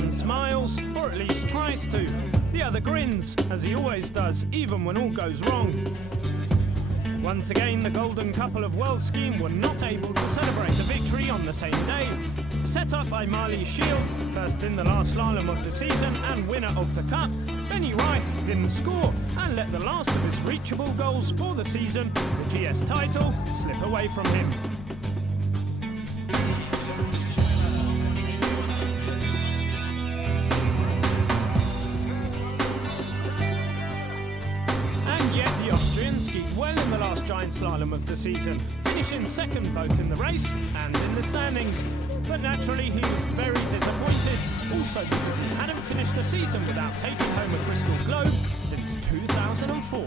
One smiles, or at least tries to. The other grins, as he always does, even when all goes wrong. Once again, the golden couple of world skiing were not able to celebrate the victory on the same day. Set up by Marlies Schild, first in the last slalom of the season and winner of the cup, Raich didn't score and let the last of his reachable goals for the season, the GS title, slip away from him. And yet the Austrian skied well in the last giant slalom of the season, finishing second both in the race and in the standings. But naturally he was very disappointed, also because he hadn't finished the season without taking home a Crystal Globe since 2004.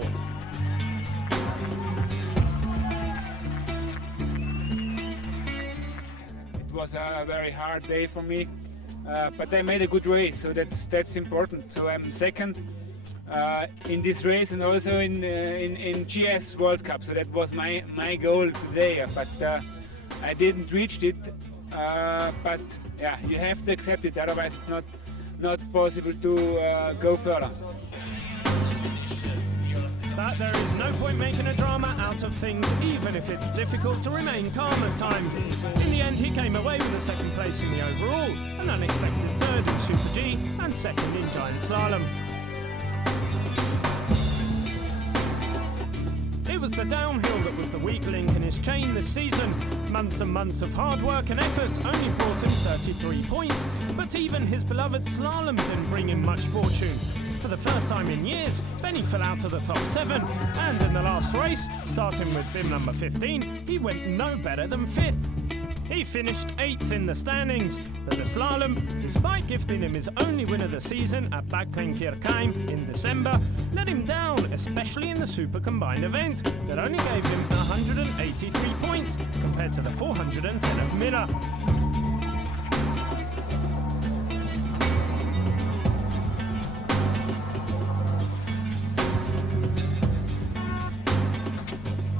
It was a very hard day for me, but I made a good race, so that's important. So I'm second in this race and also in GS World Cup, so that was my goal today, but I didn't reach it. But yeah, you have to accept it, otherwise it's not possible to go further. But there is no point making a drama out of things, even if it's difficult to remain calm at times. In the end, he came away with a second place in the overall, an unexpected third in Super G and second in Giant Slalom. It was the downhill that was the weak link in his chain this season. Months and months of hard work and effort only brought him 33 points, but even his beloved slalom didn't bring him much fortune. For the first time in years, Benny fell out of the top 7, and in the last race, starting with bib number 15, he went no better than 5th. He finished 8th in the standings, but the slalom, despite gifting him his only win of the season at Bad Kleinkirkheim in December, let him down, especially in the super combined event, that only gave him 183 points compared to the 410 of Miller.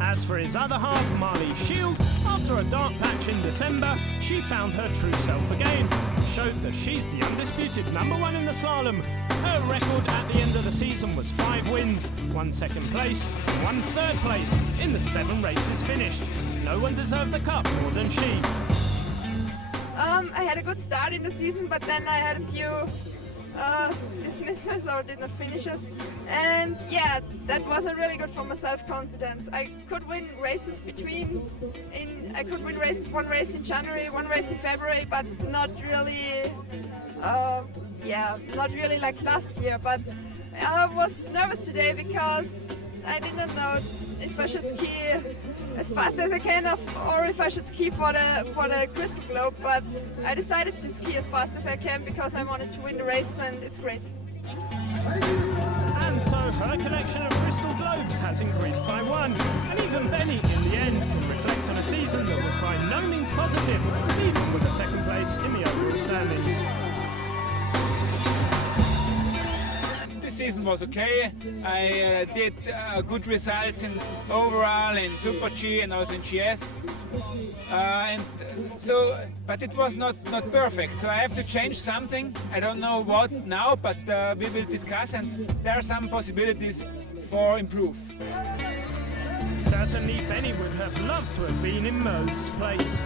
As for his other half, Marlies Schild, after a dark patch in December, she found her true self again, showed that she's the undisputed #1 in the slalom. Her record at the end of the season was 5 wins, 1 second place, 1 third place in the 7 races finished. No one deserved the cup more than she. I had a good start in the season, but then I had a few dismisses or did not finishes, and yeah, that wasn't really good for my self-confidence. I could win races one race in January, 1 race in February, but not really not really like last year. But I was nervous today because I didn't know if I should ski as fast as I can or if I should ski for the Crystal Globe, but I decided to ski as fast as I can because I wanted to win the race, and it's great. And so her collection of Crystal Globes has increased by 1, and even Benny in the end can reflect on a season that was by no means positive, even with a second place in the overall standings. Season was okay. I did good results in overall in Super G and also in GS, but it was not perfect. So I have to change something. I don't know what now, but we will discuss, and there are some possibilities for improve. Certainly, Benny would have loved to have been in Mode's place.